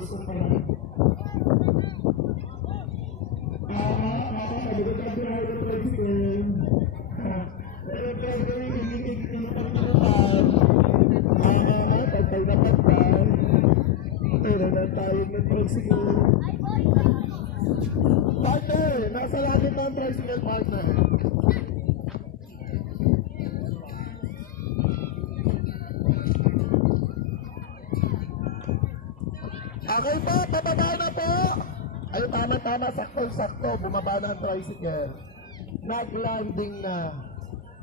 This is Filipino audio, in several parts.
gusto ko na. Nakakalimutan ko na yung president. Pero pwede rin hinitig ng pagkakutan. Pagkal. Pero na tayo ng tricycle. Partner! Nasa langit ng tricycle, partner. Okay po, pababa na po. Ay, tama-tama, sakto-sakto. Bumaba na ang tricycle. Nag-landing na.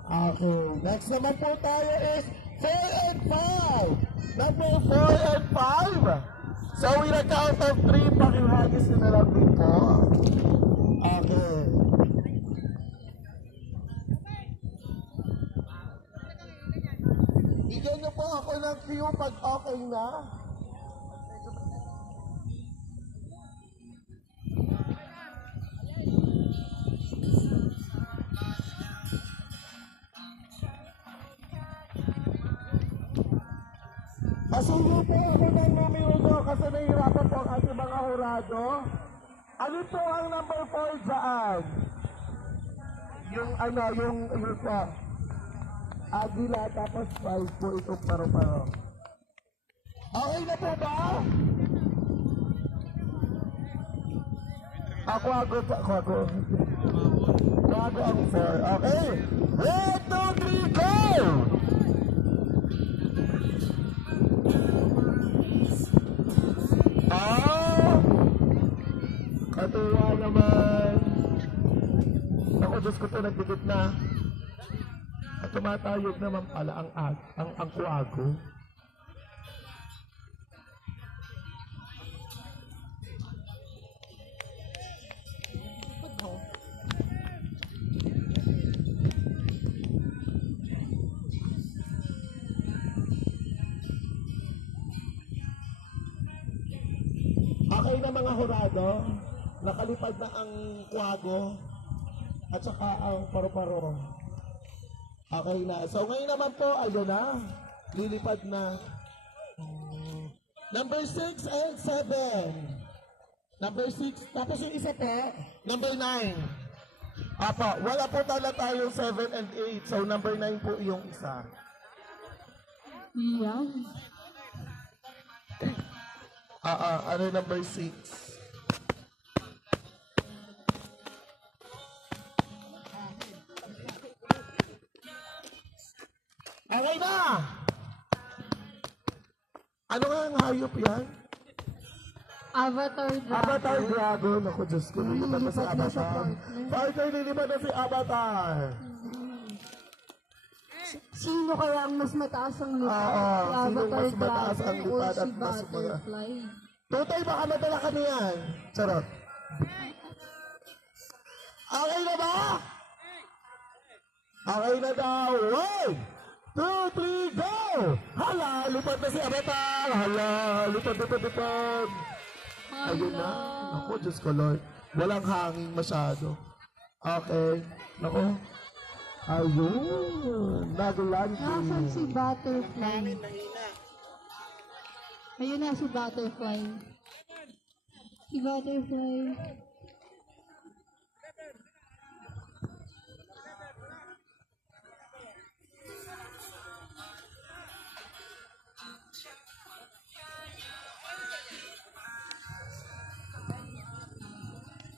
Okay. Next naman po tayo is 4 and 5. Number 4 and 5. So, with a count of 3, pakihagis na lang din po. Okay. Bigyan niyo po ako ng cue pag okay na. Pasuyo po ako ng numero nyo kasi nahihirapan po ang ating mga hurado. Ano po ang number 4 dyan? Yung po. Agila tapos 5 po itong paro-paro. Okay na po ba? Ako ang 4. Okay. 1, 2, 3, go! Katuwa naman. Ako, Diyos ko ito, nagdikit na. At tumatayog naman pala ang kuwago. Okay na mga hurado, nakalipad na ang kuwago at saka ang paro-paro. Okay na. So ngayon naman po, ayun na, lilipad na. Number 6 and 7. Number 6, tapos yung isa po, number 9. Apo, wala po tala tayong 7 and 8. So number 9 po yung isa. Yeah. Ano yung number 6? Okay na! Ano nga ang hayop yan? Avatar Dragon. Avatar Dragon. Ako, Diyos ko, nilipad na si Lilipat na siya, Avatar. partner. Partner, nilipad na si Avatar. Sino kaya ang mas mataas ang lipad? Oo, Si sino Avatar mas mataas ang Dragon o lipad si at mas Butterfly? Tutay, baka madala kami yan. Charot. Okay na ba? Okay na daw. 1, 2, 3, go! Hala, lipad na si Avatar. Hala, lipad. Ayun na. Ako, Diyos ko, Lord. Walang hangin masyado. Okay. Ako. Ayun. Nag-landing. Nasaan si Butterfly? Ayun na si Butterfly. Si Butterfly.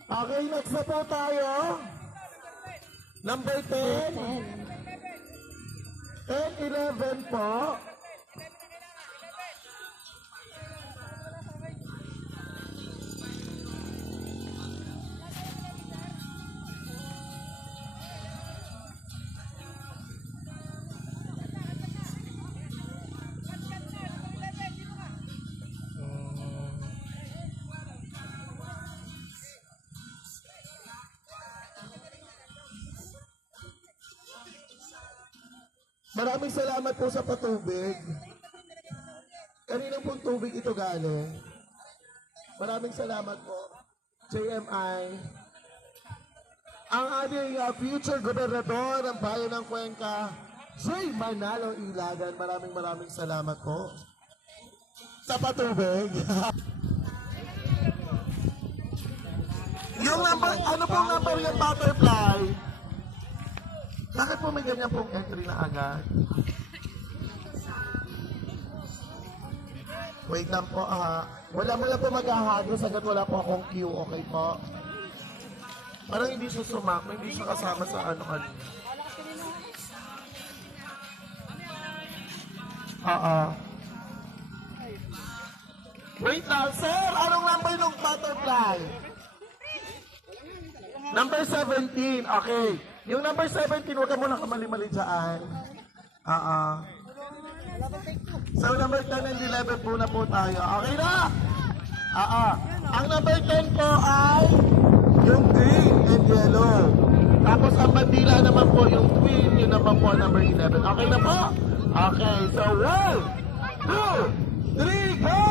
Okay, next na po tayo. Number 10. 10, 11 po. Maraming salamat po sa patubig. Kaninang pong tubig ito galing? Maraming salamat po. JMI. Ang ating future gobernador ng bayan ng Cuenca, J. Manalo Ilagan. Maraming salamat po sa patubig. Yung number, ano pong number yung butterfly? Bakit po may ganyan pong entry na agad? Wait lang po, wala mo lang po maghahagos agad wala po akong queue, okay po? Parang hindi siya sumakma, hindi siya kasama sa ano-ano. Wait lang, sir! Anong number ng butterfly? Number 17, okay. Yung number 17, huwag ka muna kamali-mali dyan. So, number 10 and 11 po na po tayo. Okay na? Ang number 10 po ay yung green and yellow. Tapos ang bandila naman po yung twin, yun naman po ang number 11. Okay na po? Okay, so 1, 2, 3, go!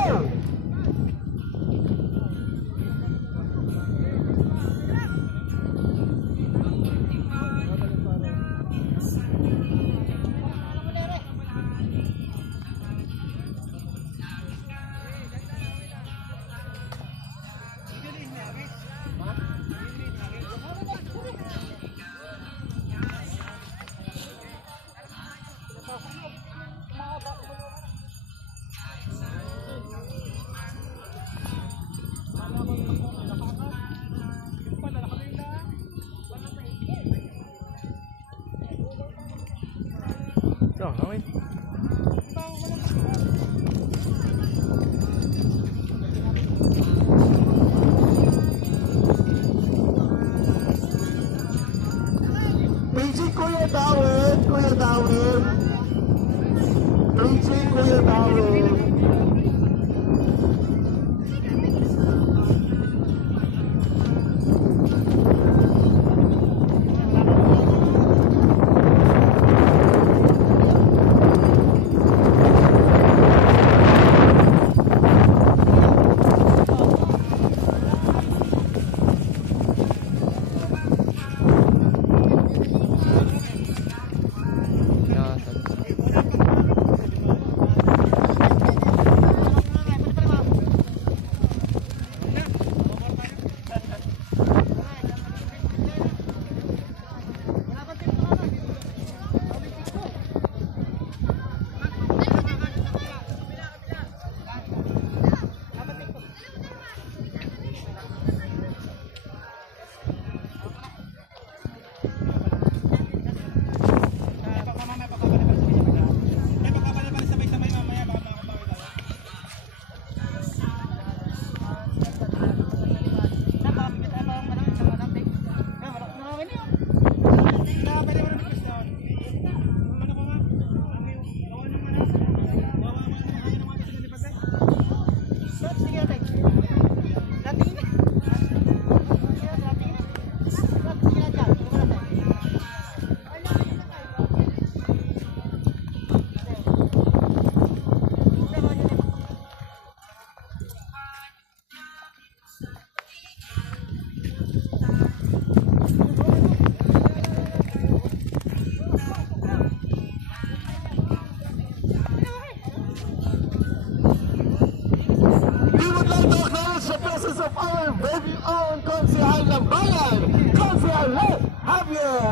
Paging Kuya Dawin, Kuya Dawin. Paging Kuya Dawin.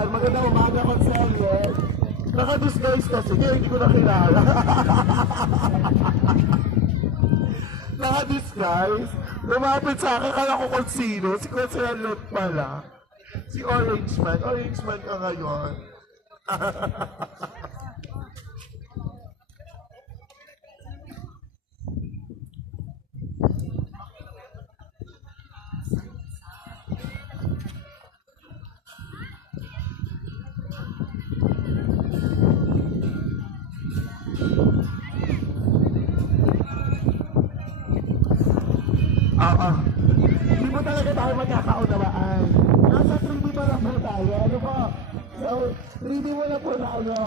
Magandang umaga, Conselye. Naka-disguise kasi, kaya hindi ko nakilala. Naka-disguise. Lumapit sa akin, kala ko kung sino. Si Conselye pala. Si Orange Man. Orange Man ka ngayon. Hindi mo talaga tayo magkakaunawaan. Nasa 3D pa lang po tayo. Ano po? So, 3D mo na po na ano.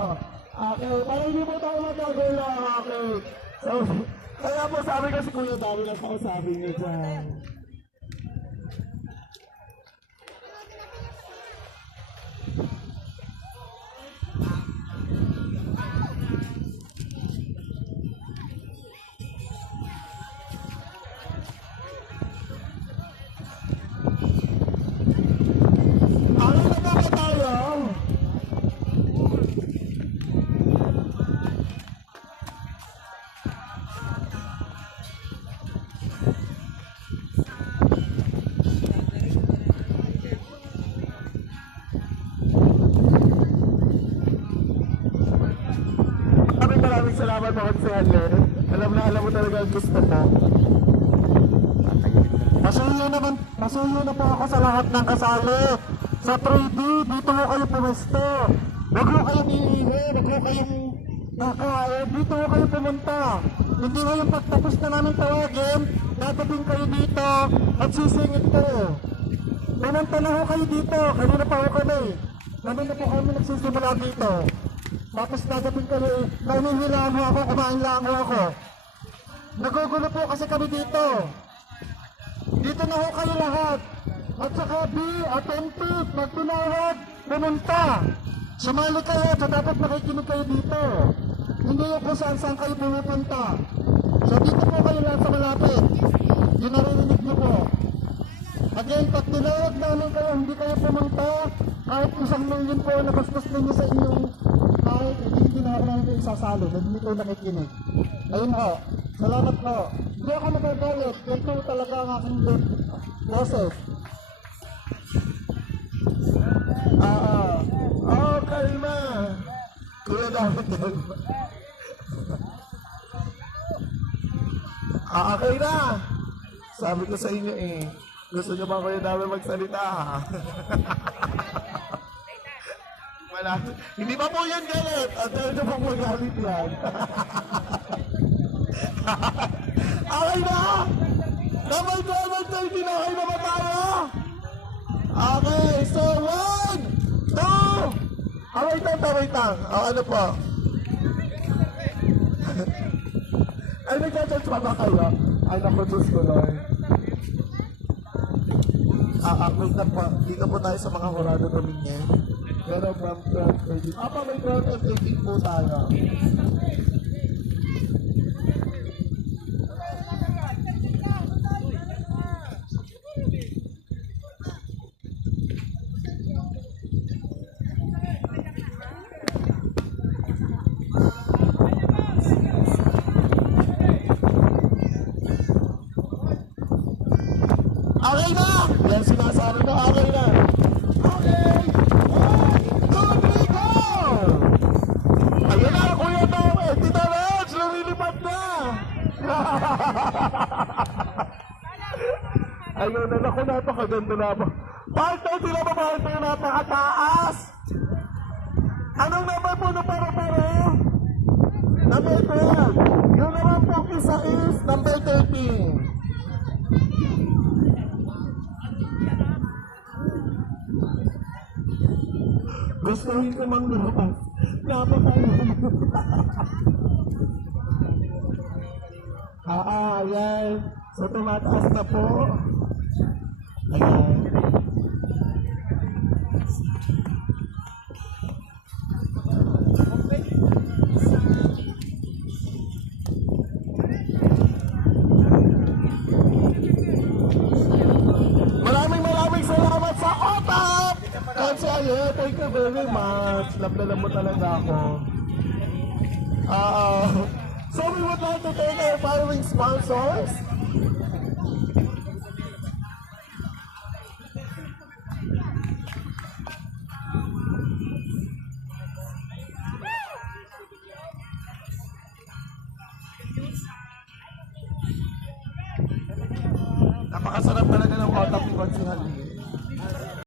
Okay, para hindi mo tayo magkagulo. Okay. So, kaya po sabi ko si Kuya Dami lang kausapin niyo dyan. maraming salamat po kasi alam mo talaga ang gusto ko. Pasuyo na po ako sa lahat ng kasali. Sa 3D, dito ho kayo pumesto. Huwag ho kayong iihi, huwag ho kayong nakain. Dito ho kayo pumunta. Hindi ho yung pagtapos na namin tawagin, dadating kayo dito at sisingit ko. Pumunta na ho kayo dito. Kanina pa ho kami. Kanina po kami nagsisimula dito. Tapos dadating kayo, naunihilaan ho ako, kumain lang ho ako. Nagugulo po kasi kami dito. Dito na ho kayo lahat. At saka B, attentive, magtunawag, pumunta. Sumali kayo, so dapat makikinig kayo dito. Hindi yung kung saan kayo pumupunta. So dito po kayo lang sa malapit. Yung narinig niyo po. Again, pag tinawag namin kayo, hindi kayo pumunta, kahit 1,000,000 po na bastos ninyo sa inyong kahit hindi na ako namin kayo isasalo, hindi kayo nakikinig. Ayun ho, salamat po. Hindi ako magagalit, yan po talaga ang aking boses. Kalma. Kuya dapat doon. Okay na. Sabi ko sa inyo gusto nyo ba Kuya Dami magsalita? Wala. Hindi pa po yan galit. At ano pong magalit yan? Okay na. Number 12 and 13. Okay na ba tayo? Okay. So 1, 2. Wait lang. Ano po? Ay, nagja-judge pa ba kayo? Ay, naku, Diyos ko, Lord. Wait lang po. Dito po tayo sa mga hurado tumingin. Pero from 12, 13. May 12 and 13 po tayo. Okay na! Yan sinasabi ko, okay na. Okay! 1, 2, 3, go! Ayun na, Kuya Dami! Tita Reds, lumilipad na! Ayun na, naku, napakaganda na ba? Partner, sila ba partner, napakataas? Anong number po na pare-pare? Number 12. Yung naman po isa is number 13. Gustuhin ko mang lumabas. Napakayon. Ayan. So, tumataas na po. Ayan. Maraming salamat sa OTAP! Consigliere, thank you very much. Lapilan mo talaga ako. So we would like to thank our following sponsors. Napakasarap talaga ng OTAP ni Consigliere.